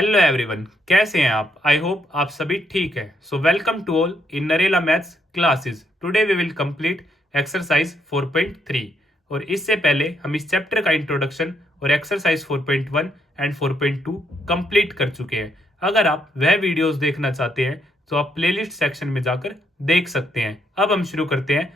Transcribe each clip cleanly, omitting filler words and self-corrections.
Hello everyone, कैसे हैं आप? आई होप आप सभी ठीक हैं। So welcome to all in Narela maths classes. Today we will complete exercise 4.3 और इससे पहले हम इस चैप्टर का इंट्रोडक्शन और एक्सरसाइज 4.1 एंड 4.2 कंप्लीट कर चुके हैं। अगर आप वह वीडियोस देखना चाहते हैं तो आप प्लेलिस्ट सेक्शन में जाकर देख सकते हैं। अब हम शुरू करते हैं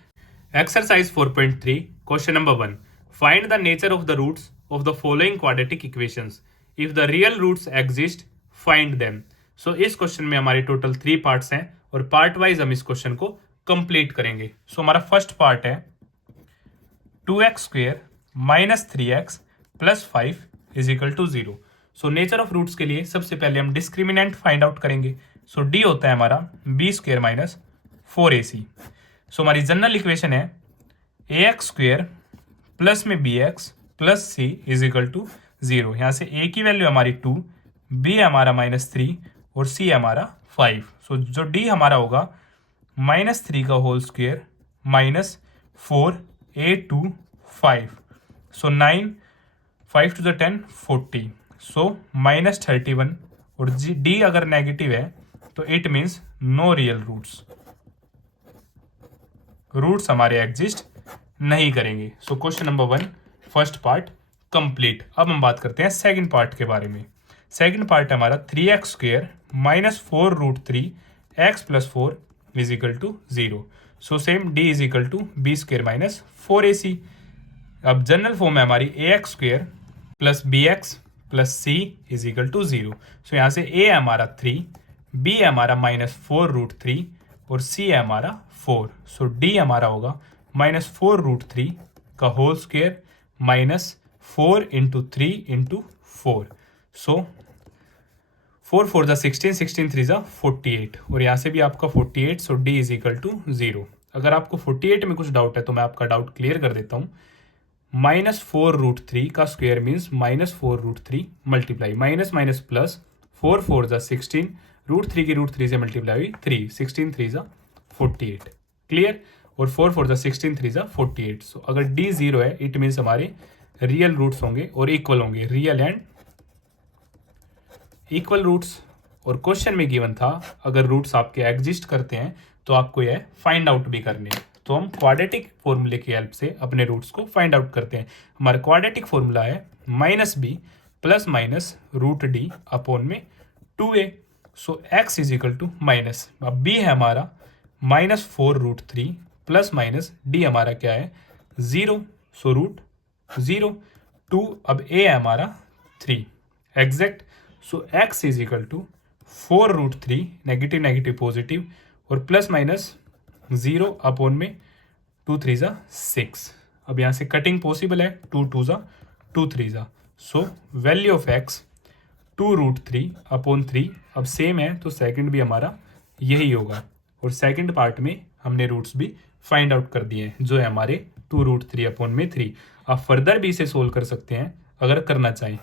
exercise 4.3 question number 1। Find the nature of the roots of the following quadratic equations. If the real roots exist find them. So इस क्वेश्चन में हमारे टोटल 3 पार्ट्स हैं और पार्ट वाइज हम इस क्वेश्चन को कंप्लीट करेंगे। सो हमारा फर्स्ट पार्ट है 2x² minus 3x plus 5 is equal to 0। So nature of roots के लिए सबसे पहले हम डिस्क्रिमिनेंट फाइंड आउट करेंगे। सो डी होता है हमारा b² माइनस 4ac। सो हमारी जनरल इक्वेशन है ax² प्लस में bx plus c is equal to 0। यहाँ से a की वैल्यू हमारी 2, b हमारा -3 और c हमारा 5। सो जो d हमारा होगा -3 का whole square minus 4 a2 5। So 9 5 टू द 10 40। सो -31 और d अगर नेगेटिव है तो it means no real roots, roots हमारे एग्जिस्ट नहीं करेंगे। So question number 1 first part complete. अब हम बात करते हैं सेकंड पार्ट के बारे में। सेकंड पार्ट है हमारा 3x² minus 4√3 x plus 4 is equal to 0। So same d is equal to b² minus 4ac। अब जनरल फॉर्म है हमारी ax² plus bx plus c is equal to 0। So यहाँ से a है हमारा 3, b है हमारा -4√3 और c है हमारा 4। सो d हमारा होगा -4√3 का whole square minus 4 into 3 into 4। So 4 4 ज़ा 16, 16 3 ज़ा 48 और यहाँ से भी आपका 48। सो d इज इक्वल टू 0। अगर आपको 48 में कुछ डाउट है तो मैं आपका डाउट क्लियर कर देता हूँ। -4√3 का square means -4√3 multiply minus minus plus 4 4 ज़ा 16 √3 की √3 से मल्टीप्लाई हुई 3, 16 3 ज़ा 48। क्लियर। और 4 4 ज़ा 16 3 ज़ा 48। सो अगर d 0 है इट मीन्स हमारे रियल रूट्स होंगे और इक्वल होंगे, रियल एंड इक्वल रूट्स। और क्वेश्चन में गिवन था अगर रूट्स आपके एग्जिस्ट करते हैं तो आपको यह फाइंड आउट भी करने हैं। तो हम क्वाड्रेटिक फॉर्मूले की हेल्प से अपने रूट्स को फाइंड आउट करते हैं। हमारा क्वाड्रेटिक फॉर्मूला है -b plus minus √d upon में 2a। So x is equal to minus, अब b है हमारा -4√3 प्लस माइनस d हमारा क्या है 0। सो √0 2, अब a है हमारा 3 exact. So x is equal to 4√3 negative negative positive और प्लस माइनस 0 अपॉन में 2 3 ज़ा 6। अब यहाँ से कटिंग पॉसिबल है, 2 2 ज़ा 2 3 ज़ा। So value of x 2√3 upon 3। अब सेम है तो सेकंड भी हमारा यही होगा और सेकंड पार्ट में हमने रूट्स भी फाइंड आउट कर दिए हैं जो है हमारे 2√3 अपॉन में 3। आप फर्दर भी इसे सोल्व कर सकते हैं अगर करना चाहें।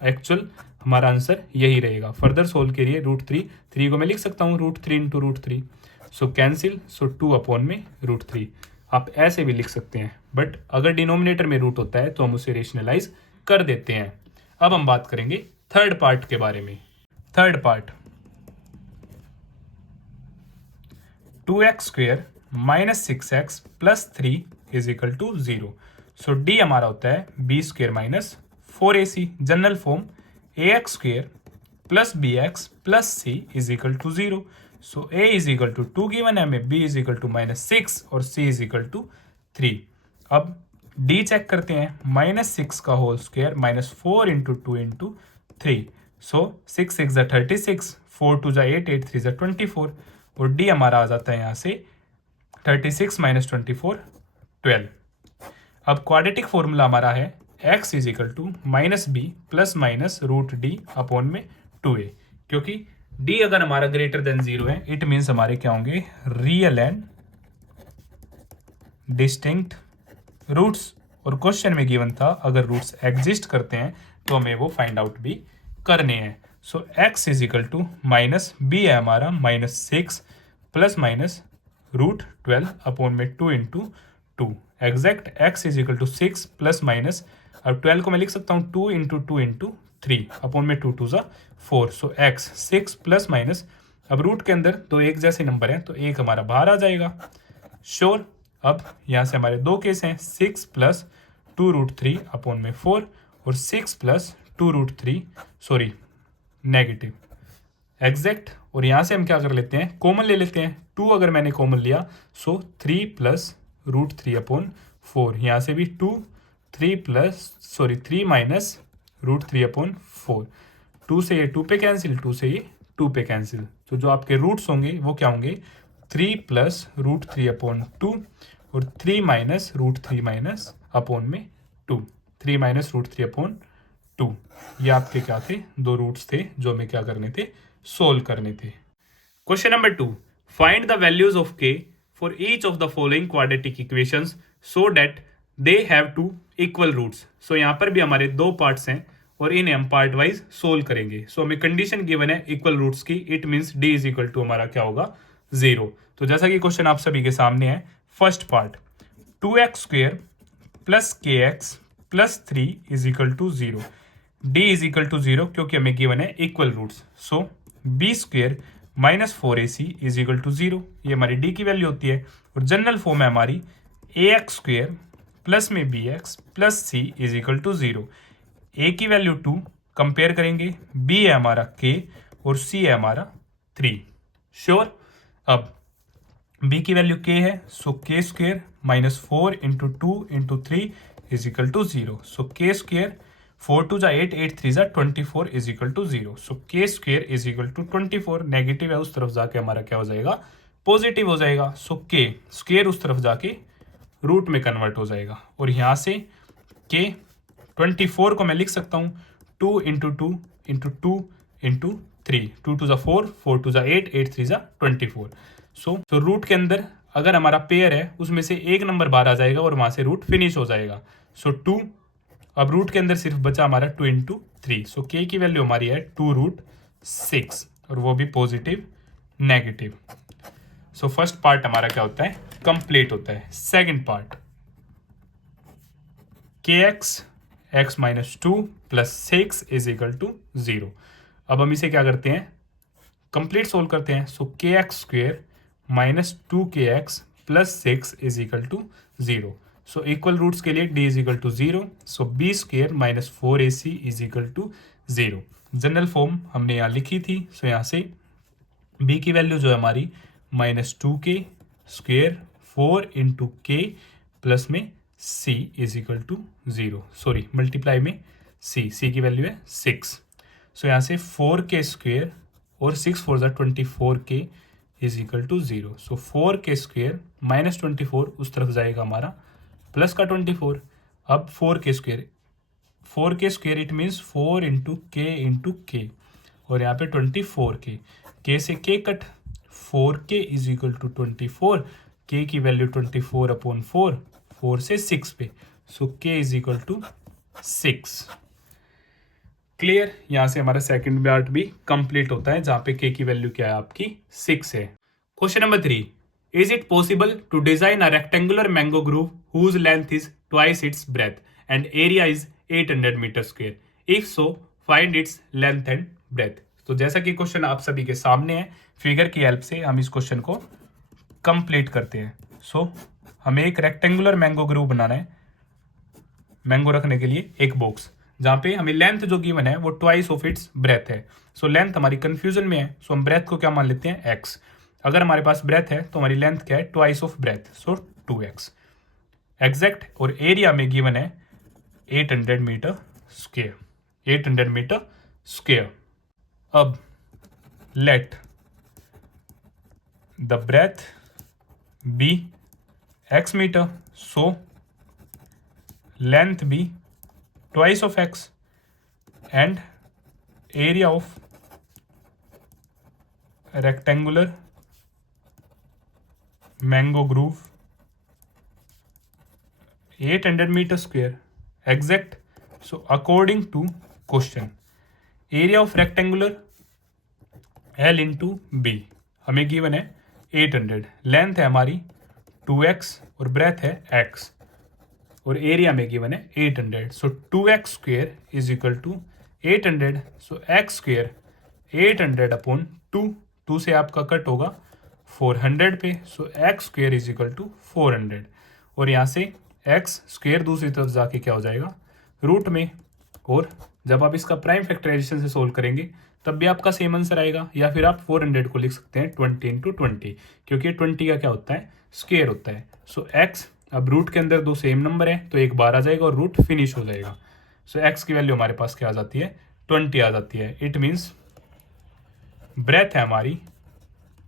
एक्चुअल हमारा आंसर यही रहेगा। फर्दर सोल्व के लिए √3 को मैं लिख सकता हूँ √3 इंटू √3। सो कैंसिल। सो 2 अपॉन में √3 आप ऐसे भी लिख सकते हैं, बट अगर डिनोमिनेटर में रूट होता है तो हम उसे रेशनलाइज कर देते हैं। अब हम बात करेंगे थर्ड पार्ट के बारे में। Third part 2x² minus 6x plus 3 is equal to 0। So d हमारा होता है b² minus 4ac। General form ax² plus bx plus c is equal to 0। So a is equal to 2 given है हमें, b is equal to -6 और c is equal to 3। अब d check करते हैं, -6 का whole square minus 4 into 2 into 3। So 6 6 ज़ा 36, 4 2 ज़ा 8, 8 3 ज़ा 24 और d हमारा आ जाता है यहाँ से 36 माइनस 24 12। अब क्वाड्रेटिक फॉर्मूला हमारा है x is equal to -b plus minus √d upon में 2a। क्योंकि d अगर हमारा ग्रेटर देन 0 है इट मीन्स हमारे क्या होंगे रियल एंड डिस्टिंक्ट रूट्स। और क्वेश्चन में गिवन था अगर रूट्स एग्जिस्ट करते हैं तो हमें वो फाइंड आउट भी करने हैं। So x is equal to -b है हमारा -6 प्लस माइनस √12 अपॉन में 2 into 2 exact. x is equal to 6 plus minus, अब 12 को मैं लिख सकता हूँ 2 इंटू 2 इंटू 3 अपॉन में 2 2 ज़ा 4, सो x 6 प्लस माइनस, अब रूट के अंदर दो एक जैसे नंबर हैं तो एक हमारा बाहर आ जाएगा। श्योर। अब यहाँ से हमारे दो केस हैं, 6 प्लस 2 रूट 3 अपॉन में 4 और 6 plus 2 root 3 sorry negative exact. और यहाँ से हम क्या कर लेते हैं, कॉमन ले लेते हैं। 2 अगर मैंने कॉमन लिया सो 3 प्लस रूट 3 अपॉन 4, यहाँ से भी 3 माइनस रूट 3 अपॉन 4, 2 से ये 2 पे कैंसिल, 2 से ये 2 पे कैंसिल, तो जो आपके रूट्स होंगे वो क्या होंगे, 3 प्लस रूट 3 अपॉन 2 और 3 माइनस रूट 3 माइनस अपॉन में 2, 3 माइनस रूट 3 अपॉन 2। ये आपके क्या थे, दो रूट्स थे जो हमें क्या करने थे, सोल्व करने थे। Question number 2, find the values of k for each of the following quadratic equations so that they have two equal roots. So यहाँ पर भी हमारे दो पार्ट्स हैं और इन्हें हम पार्ट वाइज सोल्व करेंगे। सो हमें कंडीशन गिवन है इक्वल रूट्स की, it means d is equal to हमारा क्या होगा, 0। तो जैसा कि क्वेश्चन आप सभी के सामने है, first part 2x square plus kx plus 3 is equal to 0, d is equal to 0 क्योंकि हमें गिवन है equal roots. So b square minus 4ac is equal to 0, ये हमारी d की वैल्यू होती है। और जनरल फॉर्म है हमारी ax स्क्वेयर प्लस में bx plus c is equal to 0, a की वैल्यू 2 कंपेयर करेंगे, b है हमारा k और c है हमारा 3। श्योर। अब b की वैल्यू k है, so k square minus 4 into 2 into 3 is equal to 0, so k square 4 2 जा 8 8 3 जा 24 is equal to 0, so k square is equal to 24, negative है उस तरफ जाके हमारा क्या हो जाएगा, पॉजिटिव हो जाएगा। सो k स्क्वेयर उस तरफ जाके रूट में कन्वर्ट हो जाएगा और यहाँ से k 24 को मैं लिख सकता हूँ 2 इंटू 2 इंटू 2 इंटू 3, 2 2 जा 4 4 2 जा 8 8 3 जा 24। सो रूट के अंदर अगर हमारा पेयर है उसमें से एक नंबर बाहर आ जाएगा और वहाँ से रूट फिनिश हो जाएगा। सो 2, अब रूट के अंदर सिर्फ बचा हमारा 2 इंटू 3, सो k की वैल्यू हमारी है 2 रूट 6 और वो भी positive negative. So first part हमारा क्या होता है, कंप्लीट होता है। Second part kx x minus 2 plus 6 is equal to 0। अब हम इसे क्या करते हैं, कंप्लीट सोल्व करते हैं। So kx square minus 2kx plus 6 is equal to 0, so equal roots के लिए d is equal to 0, so b square minus 4ac is equal to 0। General form हमने यहाँ लिखी थी, सो यहाँ से b की वैल्यू जो है हमारी minus 2k square 4 into k plus में c is equal to 0, sorry multiply में c की वैल्यू है 6, सो यहाँ से 4k स्क्वेयर और 6 4 जा 24k is equal to 0, so 4k square minus 24 उस तरफ जाएगा हमारा प्लस का 24। अब 4k square it means 4 into के और यहाँ पे 24k, k से k cut, 4k is equal to 24, k की वैल्यू 24 अपॉन 4, 4 से 6 पे, so k is equal to 6। Clear. यहाँ से हमारा सेकंड पार्ट भी कंप्लीट होता है जहाँ पे k की वैल्यू क्या है आपकी 6 है। Question number 3, is it possible to design a rectangular mango groove whose length is twice its breadth and area is 800 meter square? If so, find its length and breadth. तो जैसा कि question आप सभी के सामने है, फिगर की help से हम इस क्वेश्चन को कंप्लीट करते हैं। सो हमें एक रेक्टेंगुलर मैंगो ग्रूव बनाना है, मैंगो रखने के लिए एक बॉक्स जहाँ पे हमें लेंथ जो गिवन है वो ट्वाइस ऑफ इट्स ब्रेथ है। सो लेंथ हमारी कंफ्यूजन में है, सो हम ब्रेथ को क्या मान लेते हैं, x। अगर हमारे पास ब्रेथ है तो हमारी लेंथ क्या है, twice of breadth, so 2x exact. और एरिया में गिवन है 800 मीटर स्क्वायर, 800 मीटर स्क्वायर। अब let the breadth be x metre, so length be twice of x and area of rectangular mango groove 800 meter square exact. So according to question, area of rectangular L into B हमें given है 800, length है हमारी 2x और breath है x और area में given है 800, so 2x square is equal to 800, so x square 800 upon 2 से आपका कट होगा 400 पे, so x square is equal to 400। और यहाँ से एक्स स्क्वेयर दूसरी तरफ जाके क्या हो जाएगा, रूट में। और जब आप इसका प्राइम फैक्टराइजेशन से सोल्व करेंगे तब भी आपका सेम आंसर आएगा, या फिर आप 400 को लिख सकते हैं 20 इंटू 20, क्योंकि 20 का क्या होता है, स्क्वेयर होता है। सो एक्स, अब रूट के अंदर दो सेम नंबर है तो एक बार आ जाएगा और रूट फिनिश हो जाएगा। सो एक्स की वैल्यू हमारे पास क्या आ जाती है, 20 आ जाती है। इट मीन्स ब्रेथ है हमारी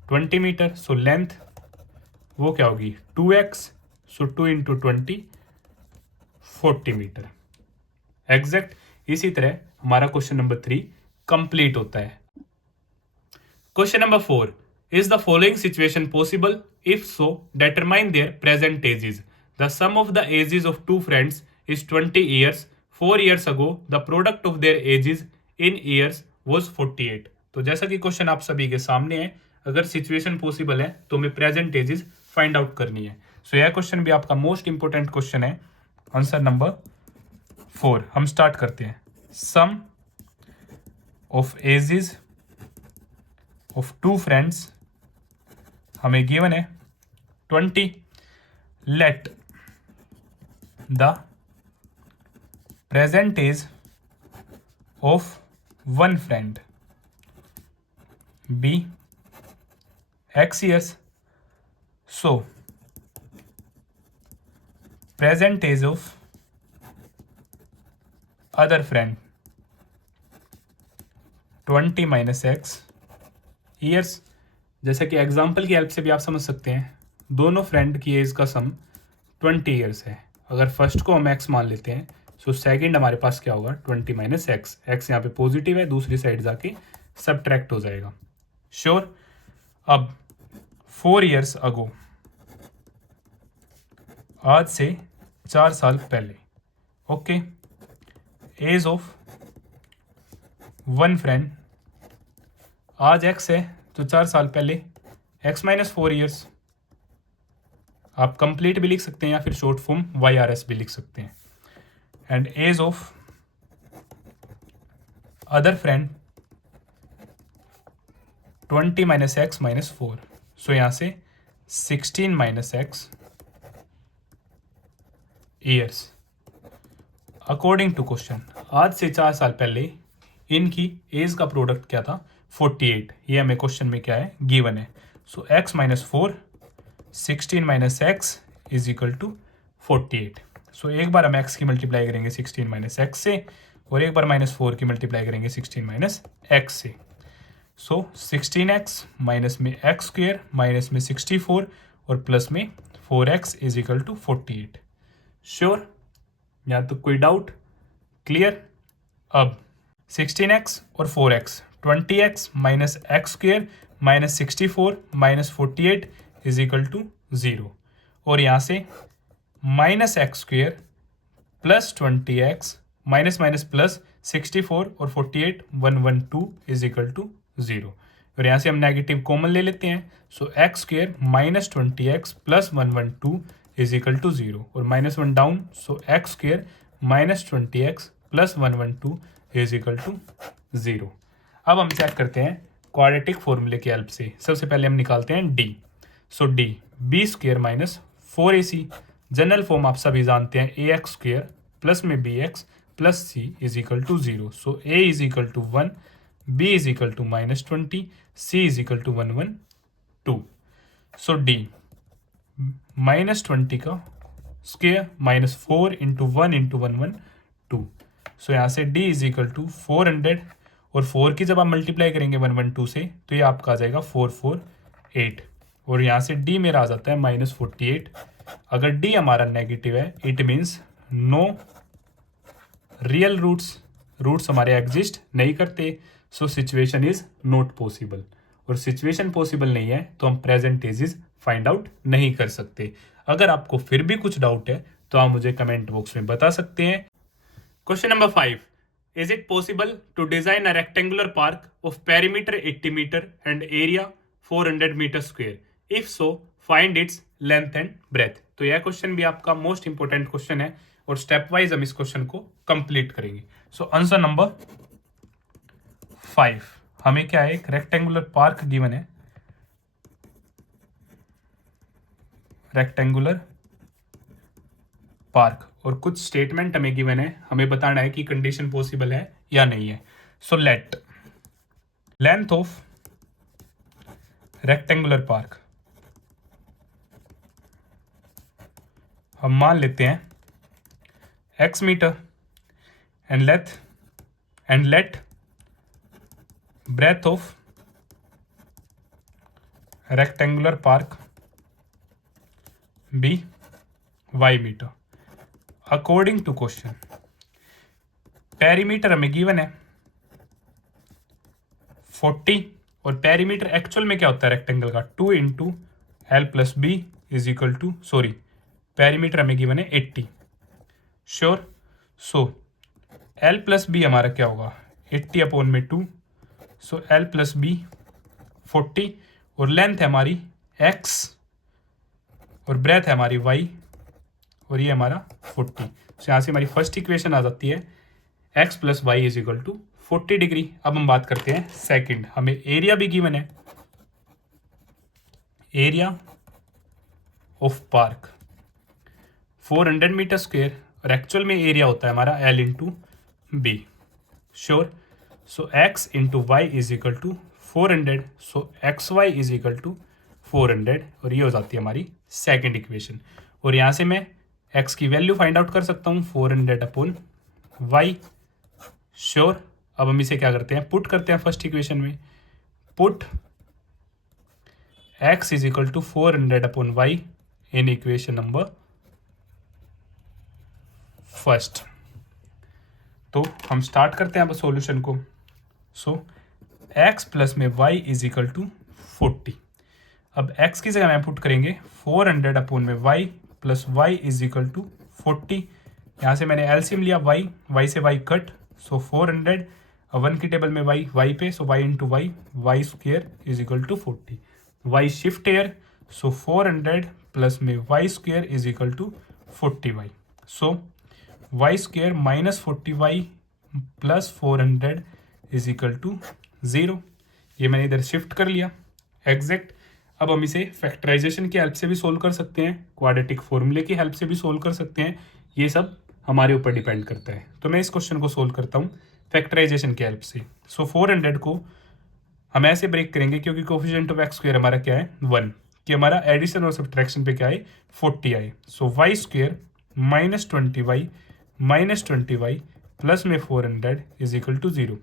20 मीटर, सो लेंथ वो क्या होगी 2x, सो 2 इंटू 20 40 मीटर एग्जैक्ट। इसी तरह हमारा क्वेश्चन नंबर 3 कंप्लीट होता है। Question number 4, is the following situation possible, if so determine their present ages. The sum of the ages of two friends is 20 years. 4 years ago the product of their ages in years was 48। तो जैसा कि question आप सभी के सामने है, अगर situation possible है तो हमें प्रेजेंट एजेस फाइंड आउट करनी है। सो यह क्वेश्चन भी आपका मोस्ट इंपोर्टेंट क्वेश्चन है। आंसर नंबर 4 हम स्टार्ट करते हैं। Sum of ages of two friends हमें गिवन है 20। Let the present age of one friend be x years, so present age of other friend 20 minus x years। जैसे कि example की help से भी आप समझ सकते हैं, दोनों फ्रेंड की एज का सम 20 ईयर्स है। अगर फर्स्ट को हम x मान लेते हैं सो सेकंड हमारे पास क्या होगा 20 माइनस एक्स। एक्स यहाँ पे पॉजिटिव है, दूसरी साइड जाके सबट्रैक्ट हो जाएगा। श्योर। अब 4 ईयर्स अगो, आज से 4 साल पहले, okay, age of one friend, आज x है तो 4 साल पहले x माइनस 4 ईयर्स। आप कंप्लीट भी लिख सकते हैं या फिर शॉर्ट फॉर्म YRS भी लिख सकते हैं। And age of other friend 20 minus x minus 4, so यहाँ से 16 minus x years. According to question, आज से 4 साल पहले इनकी एज का प्रोडक्ट क्या था 48। ये हमें क्वेश्चन में क्या है गिवन है। So x minus 4 16 minus x is equal to 48। सो एक बार हम x की मल्टीप्लाई करेंगे 16 माइनस एक्स से, और एक बार माइनस 4 की मल्टीप्लाई करेंगे 16 माइनस एक्स से। सो 16x माइनस में एक्स स्क्वेयर माइनस में 64 और प्लस में 4x is equal to 48। Sure, यहाँ तो कोई डाउट? क्लियर। अब 16x और 4x 20x minus x square minus 64 minus 48 is equal to 0, और यहाँ से minus x square plus 20x minus minus plus 64 और 48 112 इज इक्वल टू 0, और यहाँ से हम नेगेटिव कॉमन ले लेते हैं। So x square minus 20x plus 112 is equal to 0, और minus 1 down, so x square minus 20x plus 112 is equal to 0। अब हम चेक करते हैं क्वाड्रेटिक फॉर्मूले की हेल्प से। सबसे पहले हम निकालते हैं d। So d B square minus 4ac, general form आप सभी जानते हैं ax स्क्वेयर प्लस में bx plus c is equal to 0। So a is equal to 1, b is equal to minus 20, c is equal to 112। So d minus 20 का square minus 4 into 1 into 112। So यहाँ से d is equal to 400, और 4 की जब आप multiply करेंगे 112 से तो ये आपका आ जाएगा 448, और यहाँ से d मेरा आ जाता है माइनस 48। अगर d हमारा नेगेटिव है it means no real roots हमारे एग्जिस्ट नहीं करते। So situation is not possible, और सिचुएशन पॉसिबल नहीं है तो हम प्रेजेंट एजेस फाइंड आउट नहीं कर सकते। अगर आपको फिर भी कुछ डाउट है तो आप मुझे कमेंट बॉक्स में बता सकते हैं। Question number 5, is it possible to design a rectangular park of perimeter 80 metre and area 400 metre square, if so find its length and breadth. तो यह क्वेश्चन भी आपका मोस्ट इंपोर्टेंट क्वेश्चन है, और स्टेप वाइज हम इस क्वेश्चन को complete करेंगे। So answer number 5। हमें क्या है, एक रेक्टेंगुलर पार्क गिवन है, रेक्टेंगुलर पार्क, और कुछ स्टेटमेंट हमें गिवन है, हमें बताना है कि कंडीशन पॉसिबल है या नहीं है। So let length of rectangular park, हम मान लेते हैं x metre, and let breadth of rectangular park be y metre according to question. Perimeter हमें गिवन है 40, और पेरीमीटर एक्चुअल में क्या होता है रेक्टेंगल का, 2 into L plus B is equal to, sorry perimeter हमें गिवन है 80। Sure. So L plus B हमारा क्या होगा, 80 अपॉन में 2, सो एल प्लस बी 40, और लेंथ है हमारी x, और ब्रेथ है हमारी y, और ये हमारा 40। तो यहाँ से हमारी फर्स्ट इक्वेशन आ जाती है x plus Y is equal to 40 degree. अब हम बात करते हैं सेकंड, हमें एरिया भी गिवन है, area of park 400 metre square, और एक्चुअल में एरिया होता है हमारा L into B. Sure. So x into Y is equal to 400, so X Y is equal to 400, और ये हो जाती है हमारी सेकंड इक्वेशन। और यहाँ से मैं x की वैल्यू फाइंड आउट कर सकता हूँ 400 अपॉन वाई। श्योर। अब हम इसे क्या करते हैं, पुट करते हैं फर्स्ट इक्वेशन में, put x is equal to 400 upon Y in equation number first. तो हम स्टार्ट करते हैं अब सॉल्यूशन को। सो x प्लस में y इज इक्वल टू 40। अब x की जगह में पुट करेंगे 400 अपॉन में y plus y is equal to 40। यहाँ से मैंने एलसीएम लिया y से y कट, सो 400, 1 की टेबल में y पे, so y into Y square is equal to 40, y shift air, so 400 plus में y square is equal to 40y, so y square minus 40y plus 400 is equal to 0। ये मैंने इधर shift कर लिया exact. अब हम इसे फैक्टराइजेशन की हेल्प से भी सोल्व कर सकते हैं, क्वाड्रेटिक फॉर्मूले की हेल्प से भी सोल्व कर सकते हैं, ये सब हमारे ऊपर डिपेंड करता है। तो मैं इस क्वेश्चन को सोल्व करता हूँ फैक्टराइजेशन की हेल्प से। सो 400 को हम ऐसे ब्रेक करेंगे, क्योंकि कोफिशिएंट ऑफ एक्स स्क्वायर हमारा क्या है 1, कि हमारा एडिशन और सब्ट्रैक्शन पे क्या है 40 आए। So y square minus 20y plus में 400 इज इक्वल टू 0।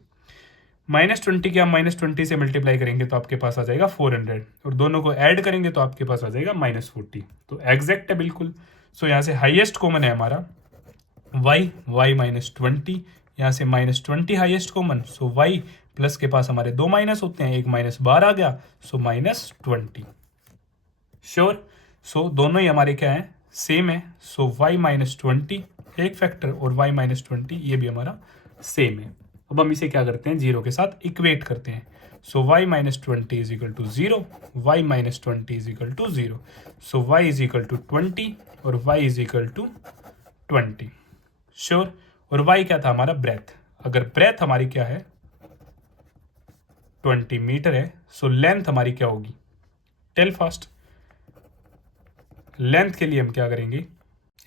-20 के हम -20 से मल्टीप्लाई करेंगे तो आपके पास आ जाएगा 400, और दोनों को ऐड करेंगे तो आपके पास आ जाएगा -40। तो एग्जैक्ट है बिल्कुल। सो यहाँ से हाईएस्ट कॉमन है हमारा y माइनस 20, यहाँ से -20 हाईएस्ट कॉमन, सो y प्लस के पास हमारे दो माइनस होते हैं, एक -12 आ गया, सो -20। श्योर। सो दोनों ही हमारे क्या है सेम है, सो y माइनस 20 एक फैक्टर और y माइनस 20 ये भी हमारा सेम है। अब हम इसे क्या करते हैं 0 के साथ इक्वेट करते हैं। So y minus 20 is equal to 0, y minus 20 is equal to 0, so y is equal to 20 और y is equal to 20। Sure. और y क्या था हमारा ब्रेथ, अगर ब्रेथ हमारी क्या है 20 मीटर है, सो लेंथ हमारी क्या होगी, टेल फास्ट। लेंथ के लिए हम क्या करेंगे,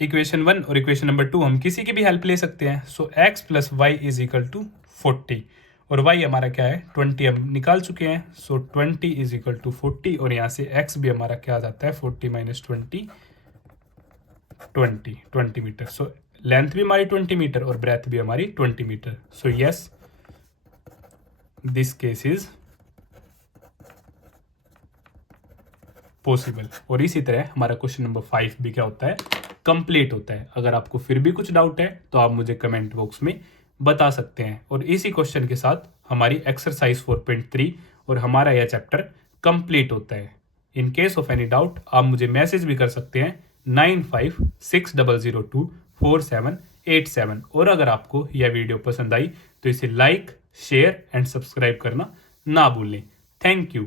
इक्वेशन 1 और इक्वेशन नंबर 2 हम किसी की भी हेल्प ले सकते हैं। So x plus Y is equal to 40, और y हमारा क्या है 20 हम निकाल चुके हैं, सो 20 इज इक्वल टू 40, और यहाँ से x भी हमारा क्या आ जाता है 40 माइनस 20 मीटर। सो लेंथ भी हमारी 20 मीटर और ब्रेथ भी हमारी 20 metre. So yes, this case is possible. और इसी तरह हमारा क्वेश्चन नंबर 5 भी क्या होता है कंप्लीट होता है। अगर आपको फिर भी कुछ डाउट है तो आप मुझे कमेंट बॉक्स में बता सकते हैं। और इसी क्वेश्चन के साथ हमारी एक्सरसाइज 4.3 और हमारा यह चैप्टर कंप्लीट होता है। In case of any doubt आप मुझे मैसेज भी कर सकते हैं 9560024787। और अगर आपको यह वीडियो पसंद आई तो इसे लाइक, शेयर एंड सब्सक्राइब करना ना भूलें। Thank you.